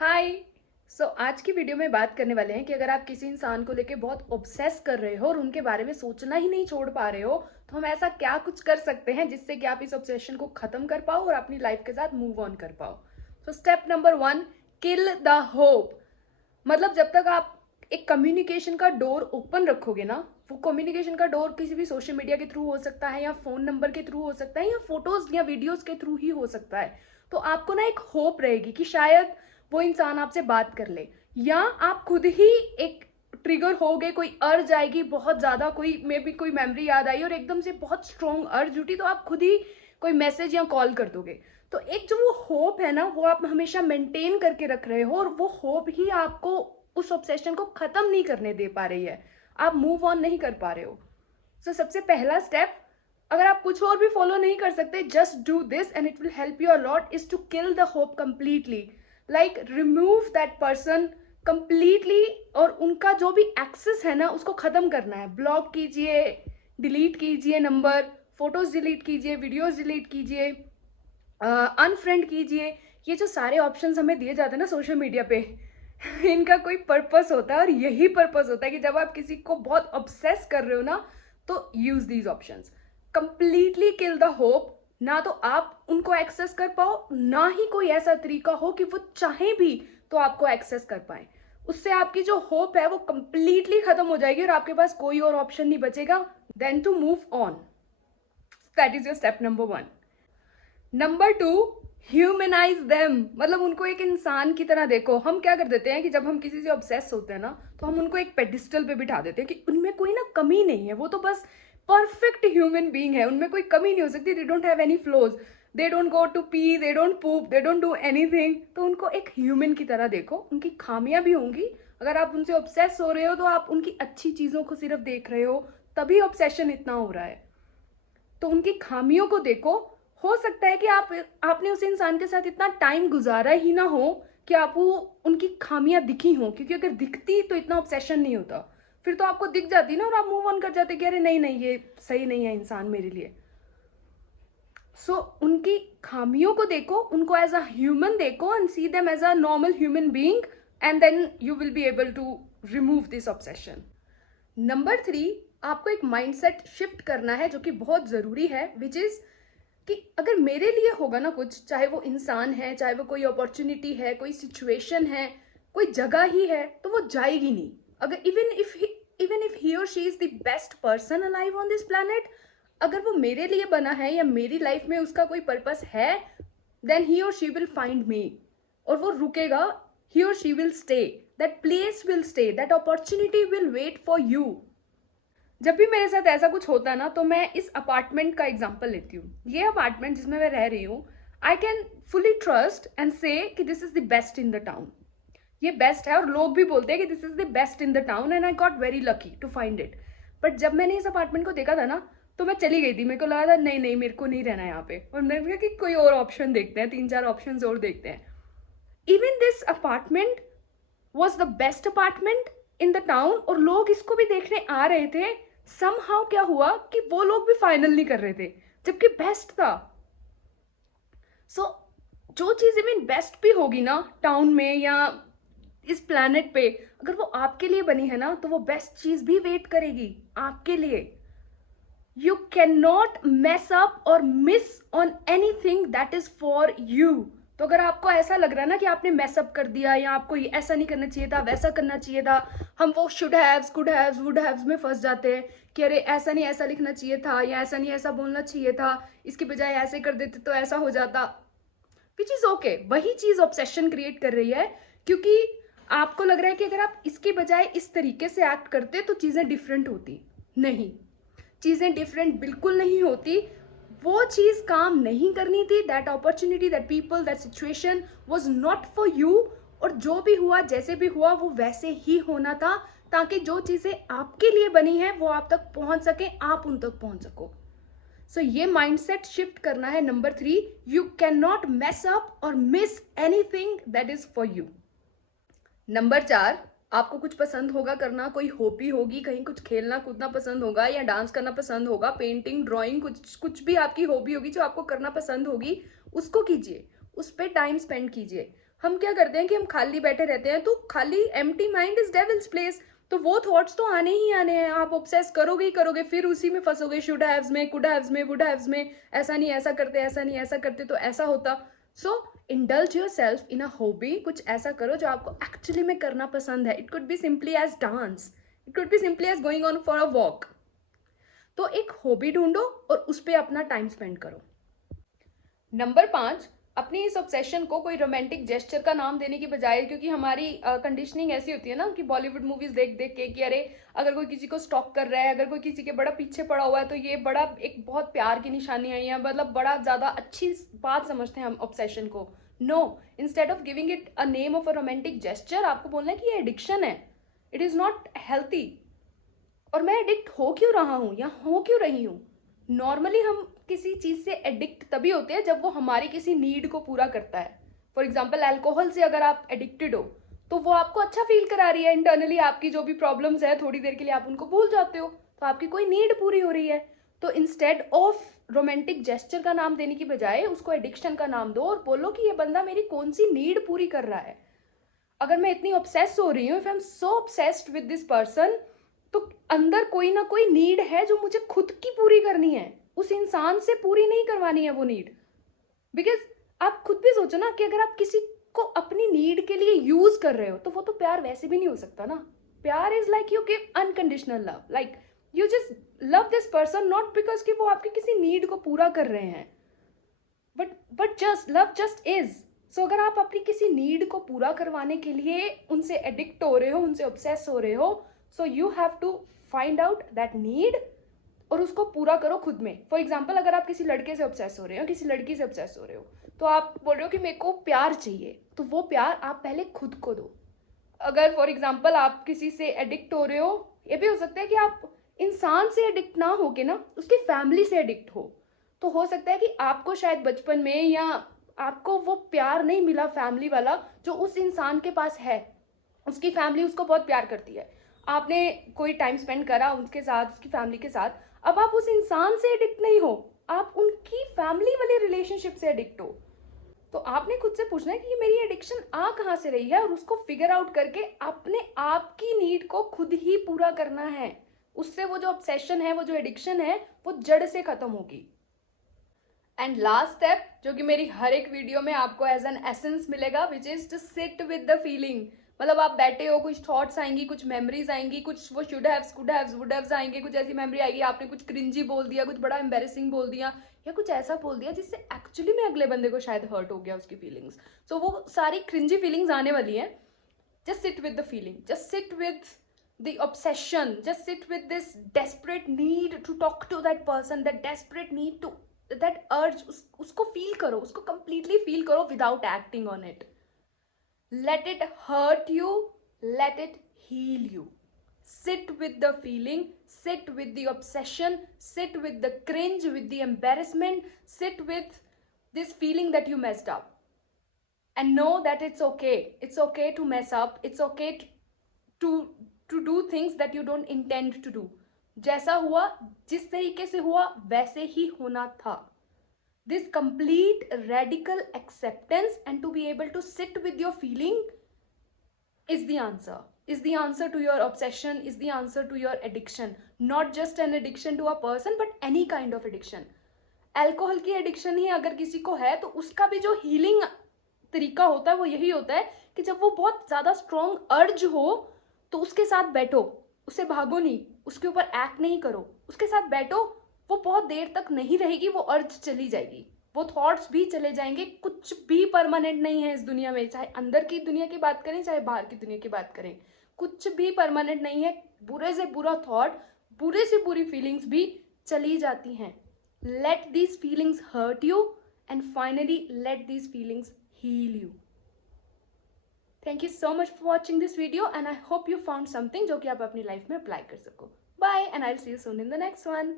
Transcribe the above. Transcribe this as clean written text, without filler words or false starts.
हाय। आज की वीडियो में बात करने वाले हैं कि अगर आप किसी इंसान को लेके बहुत ऑब्सेस कर रहे हो और उनके बारे में सोचना ही नहीं छोड़ पा रहे हो, तो हम ऐसा क्या कुछ कर सकते हैं जिससे कि आप इस ऑब्सेशन को खत्म कर पाओ और अपनी लाइफ के साथ मूव ऑन कर पाओ। Step number 1, kill the hope. मतलब जब तक आप एक कम्युनिकेशन का डोर ओपन रखोगे ना, वो कम्युनिकेशन का डोर किसी भी सोशल मीडिया के थ्रू हो सकता है या फोन नंबर के थ्रू हो सकता है या फोटोज या वीडियोज के थ्रू ही हो सकता है, तो आपको ना एक होप रहेगी कि शायद वो इंसान आपसे बात कर ले, या आप खुद ही एक ट्रिगर हो गए, कोई अर्ज आएगी बहुत ज्यादा, कोई मे बी कोई मेमोरी याद आई और एकदम से बहुत स्ट्रॉन्ग अर्ज उठी, तो आप खुद ही कोई मैसेज या कॉल कर दोगे। तो एक जो वो होप है ना, वो आप हमेशा मेंटेन करके रख रहे हो और वो होप ही आपको उस ऑब्सेशन को खत्म नहीं करने दे पा रही है, आप मूव ऑन नहीं कर पा रहे हो। सबसे पहला स्टेप, अगर आप कुछ और भी फॉलो नहीं कर सकते, just do this and it will help you a lot, is to kill the hope completely. Like remove that person completely, और उनका जो भी एक्सेस है ना उसको खत्म करना है। ब्लॉक कीजिए, डिलीट कीजिए नंबर, फोटोज डिलीट कीजिए, वीडियोज डिलीट कीजिए, अनफ्रेंड कीजिए। ये जो सारे ऑप्शंस हमें दिए जाते हैं ना सोशल मीडिया पे इनका कोई पर्पस होता है, और यही पर्पस होता है कि जब आप किसी को बहुत ऑब्सेस कर रहे हो ना, तो use these options. Completely kill the hope. ना तो आप उनको एक्सेस कर पाओ, ना ही कोई ऐसा तरीका हो कि वो चाहे भी तो आपको एक्सेस कर पाए। उससे आपकी जो होप है वो कंप्लीटली खत्म हो जाएगी और आपके पास कोई और ऑप्शन नहीं बचेगा then to move on. That is your step number 1। Number 2, humanise them. मतलब उनको एक इंसान की तरह देखो। हम क्या कर देते हैं कि जब हम किसी से ऑब्सेस होते हैं ना, तो हम उनको एक पेडिस्टल पे बिठा देते हैं कि उनमें कोई ना कमी नहीं है, वो तो बस परफेक्ट ह्यूमन बीइंग है, उनमें कोई कमी नहीं हो सकती, they don't have any flaws, they don't go to pee, they don't poop, they don't do anything. तो उनको एक ह्यूमन की तरह देखो, उनकी खामियां भी होंगी। अगर आप उनसे ऑब्सेस हो रहे हो तो आप उनकी अच्छी चीजों को सिर्फ देख रहे हो, तभी ऑब्सेशन इतना हो रहा है। तो उनकी खामियों को देखो। हो सकता है कि आपने उस इंसान के साथ इतना टाइम गुजारा ही ना हो कि आपको उनकी खामियां दिखी हों, क्योंकि अगर दिखती तो इतना ऑब्सेशन नहीं होता। फिर तो आपको दिख जाती ना और आप मूव ऑन कर जाते कि अरे नहीं नहीं, ये सही नहीं है इंसान मेरे लिए। उनकी खामियों को देखो, उनको एज अ ह्यूमन देखो and see them as a normal human being, and then you will be able to remove this obsession. Number 3, आपको एक माइंडसेट शिफ्ट करना है जो कि बहुत जरूरी है, विच इज कि अगर मेरे लिए होगा ना कुछ, चाहे वो इंसान है, चाहे वो कोई अपॉर्चुनिटी है, कोई सिचुएशन है, कोई जगह ही है, तो वो जाएगी नहीं। अगर इवन इफ ही और she is the best person alive on this planet, अगर वो मेरे लिए बना है या मेरी लाइफ में उसका कोई पर्पस है, देन ही और शी विल फाइंड मी, और वो रुकेगा। ही और she will stay, that place will stay, that opportunity will wait for you. जब भी मेरे साथ ऐसा कुछ होता है ना, तो मैं इस अपार्टमेंट का एग्जांपल लेती हूँ। ये अपार्टमेंट जिसमें मैं रह रही हूँ, I can fully trust and say कि this is the best in the town. ये बेस्ट है और लोग भी बोलते हैं कि this is the best in the town, and I got very lucky to find it. But जब मैंने इस अपार्टमेंट को देखा था ना, तो मैं चली गई थी। मेरे को लगा था नहीं नहीं, मेरे को नहीं रहना यहाँ पे, और मैंने कहा कि कोई और ऑप्शन देखते हैं, 3-4 ऑप्शन और देखते हैं। Even this apartment was the best apartment in the town, और लोग इसको भी देखने आ रहे थे। समहाउ क्या हुआ कि वो लोग भी फाइनल नहीं कर रहे थे, जबकि बेस्ट था। जो चीज इवन बेस्ट भी होगी ना टाउन में या इस प्लैनेट पे, अगर वो आपके लिए बनी है ना, तो वो बेस्ट चीज भी वेट करेगी आपके लिए। You can not mess up or miss on anything that is for you. तो अगर आपको ऐसा लग रहा है ना कि आपने मैसअप कर दिया, या आपको ऐसा नहीं करना चाहिए था, वैसा करना चाहिए था, हम वो should haves, could haves, would haves में फंस जाते हैं कि अरे ऐसा नहीं ऐसा लिखना चाहिए था, या ऐसा नहीं ऐसा बोलना चाहिए था, इसकी बजाय ऐसे कर देते तो ऐसा हो जाता। विच इज ओके, वही चीज ऑब्सेशन क्रिएट कर रही है, क्योंकि आपको लग रहा है कि अगर आप इसके बजाय इस तरीके से एक्ट करते तो चीजें डिफरेंट होती। नहीं, चीजें डिफरेंट बिल्कुल नहीं होती। वो चीज काम नहीं करनी थी। That opportunity, that people, that situation was not for you. और जो भी हुआ, जैसे भी हुआ, वो वैसे ही होना था, ताकि जो चीजें आपके लिए बनी है वो आप तक पहुंच सके, आप उन तक पहुंच सको। ये माइंडसेट शिफ्ट करना है। Number 3, you can not mess up or miss anything that is for you. Number 4, आपको कुछ पसंद होगा करना, कोई हॉबी होगी, कहीं कुछ खेलना कूदना पसंद होगा, या डांस करना पसंद होगा, पेंटिंग, ड्राइंग, कुछ भी आपकी हॉबी होगी जो आपको करना पसंद होगी, उसको कीजिए, उस पर टाइम स्पेंड कीजिए। हम क्या करते हैं कि हम खाली बैठे रहते हैं, तो खाली empty mind is devils place, तो वो थॉट्स तो आने ही आने हैं, आप ऑब्सेस करोगे ही करोगे, फिर उसी में फंसोगे, शुड हैव्स में, कुड हैव्स में, वुड हैव्स में, ऐसा नहीं ऐसा करते, ऐसा नहीं ऐसा करते तो ऐसा होता। So indulge yourself in a hobby, कुछ ऐसा करो जो आपको एक्चुअली में करना पसंद है। It could be simply as dance, it could be simply as going on for a walk. तो एक हॉबी ढूंढो और उस पर अपना टाइम स्पेंड करो। नंबर 5, अपनी इस ऑब्सेशन को कोई रोमांटिक जेस्चर का नाम देने की बजाय, क्योंकि हमारी कंडीशनिंग ऐसी होती है ना कि बॉलीवुड मूवीज देख देख के कि अरे अगर कोई किसी को स्टॉक कर रहा है, अगर कोई किसी के बड़ा पीछे पड़ा हुआ है तो ये बड़ा एक बहुत प्यार की निशानी है, या मतलब बड़ा ज्यादा अच्छी बात समझते हैं हम ऑब्सेशन को। No, instead of giving it a name of a romantic gesture, आपको बोलना है कि ये एडिक्शन है, इट इज नॉट हेल्थी। और मैं एडिक्ट हो क्यों रहा हूँ या हो क्यों रही हूँ? नॉर्मली हम किसी चीज से एडिक्ट तभी होते हैं जब वो हमारी किसी नीड को पूरा करता है। फॉर एग्जाम्पल, अल्कोहल से अगर आप एडिक्टेड हो तो वो आपको अच्छा फील करा रही है इंटरनली, आपकी जो भी प्रॉब्लम्स है थोड़ी देर के लिए आप उनको भूल जाते हो, तो आपकी कोई नीड पूरी हो रही है। तो इंस्टेड ऑफ रोमांटिक जेस्चर का नाम देने की बजाय उसको एडिक्शन का नाम दो और बोलो कि ये बंदा मेरी कौन सी नीड पूरी कर रहा है। अगर मैं इतनी ऑब्सेस हो रही हूँ, if I am so obsessed with this person, तो अंदर कोई ना कोई नीड है जो मुझे खुद की पूरी करनी है, उस इंसान से पूरी नहीं करवानी है वो नीड। बिकॉज आप खुद भी सोचो ना कि अगर आप किसी को अपनी नीड के लिए यूज कर रहे हो तो वो तो प्यार वैसे भी नहीं हो सकता ना। प्यार is like you give unconditional love, like you just love this person not because कि वो आपकी किसी नीड को पूरा कर रहे हैं, but just love just is. So अगर आप अपनी किसी नीड को पूरा करवाने के लिए उनसे एडिक्ट हो रहे हो, उनसे ऑब्सेस हो रहे हो, so you have to find out that need और उसको पूरा करो खुद में। फॉर एग्जाम्पल, अगर आप किसी लड़के से ऑब्सेस हो रहे हो, किसी लड़की से ऑब्सेस हो रहे हो, तो आप बोल रहे हो कि मेरे को प्यार चाहिए, तो वो प्यार आप पहले खुद को दो। अगर फॉर एग्जाम्पल आप किसी से एडिक्ट हो रहे हो, ये भी हो सकता है कि आप इंसान से एडिक्ट ना हो के ना उसकी फैमिली से एडिक्ट हो हो सकता है कि आपको शायद बचपन में या आपको वो प्यार नहीं मिला फैमिली वाला जो उस इंसान के पास है, उसकी फैमिली उसको बहुत प्यार करती है, आपने कोई टाइम स्पेंड करा उसके साथ, उसकी फैमिली के साथ, अब आप उस इंसान से एडिक्ट नहीं हो, आप उनकी फैमिली वाले रिलेशनशिप से एडिक्ट हो। तो आपने खुद से पूछना है कि ये मेरी एडिक्शन आ कहाँ से रही है और उसको फिगर आउट करके अपने आप की नीड को खुद ही पूरा करना है। उससे वो जो ऑब्सेशन है, वो जो एडिक्शन है, वो जड़ से खत्म होगी। एंड लास्ट स्टेप जो कि मेरी हर एक वीडियो में आपको एज एन एसेंस मिलेगा, which is to sit with the feeling. मतलब आप बैठे हो, कुछ थॉट्स आएंगी, कुछ मेमोरीज आएंगी, कुछ वो should haves, could haves, would haves आएंगे, कुछ ऐसी मेमोरी आएगी आपने कुछ क्रिंजी बोल दिया, कुछ बड़ा एम्बेरसिंग बोल दिया, या कुछ ऐसा बोल दिया जिससे एक्चुअली में अगले बंदे को शायद हर्ट हो गया उसकी फीलिंग्स। सो वो सारी क्रिंजी फीलिंग्स आने वाली हैं। Just sit with the feeling, just sit with the obsession, just sit with this desperate need to talk to that person, that desperate need to, that urge, उसको feel करो, उसको completely feel करो without acting on it. Let it hurt you, let it heal you. Sit with the feeling, sit with the obsession, sit with the cringe, with the embarrassment, sit with this feeling that you messed up. And know that it's okay. It's okay to mess up. It's okay to do things that you don't intend to do. जैसा हुआ, जिस तरीके से हुआ, वैसे ही होना था. This complete radical acceptance and to be able to sit with your feeling is the answer. Is the answer to your obsession, is the answer to your addiction. Not just an addiction to a person, but any kind of addiction. Alcohol की addiction ही अगर किसी को है तो उसका भी जो healing तरीका होता है वो यही होता है कि जब वो बहुत ज्यादा स्ट्रॉन्ग अर्ज हो तो उसके साथ बैठो, उससे भागो नहीं, उसके ऊपर एक्ट नहीं करो, उसके साथ बैठो, वो बहुत देर तक नहीं रहेगी, वो अर्ज चली जाएगी, वो थॉट्स भी चले जाएंगे। कुछ भी परमानेंट नहीं है इस दुनिया में, चाहे अंदर की दुनिया की बात करें चाहे बाहर की दुनिया की बात करें, कुछ भी परमानेंट नहीं है। बुरे से बुरा थॉट, बुरे से बुरी फीलिंग्स भी चली जाती हैं। Let these feelings hurt you and finally let these feelings heal you. Thank you so much for watching this video and I hope you found something जो कि आप अपनी लाइफ में अप्लाई कर सको. Bye and I'll see you soon in the next one.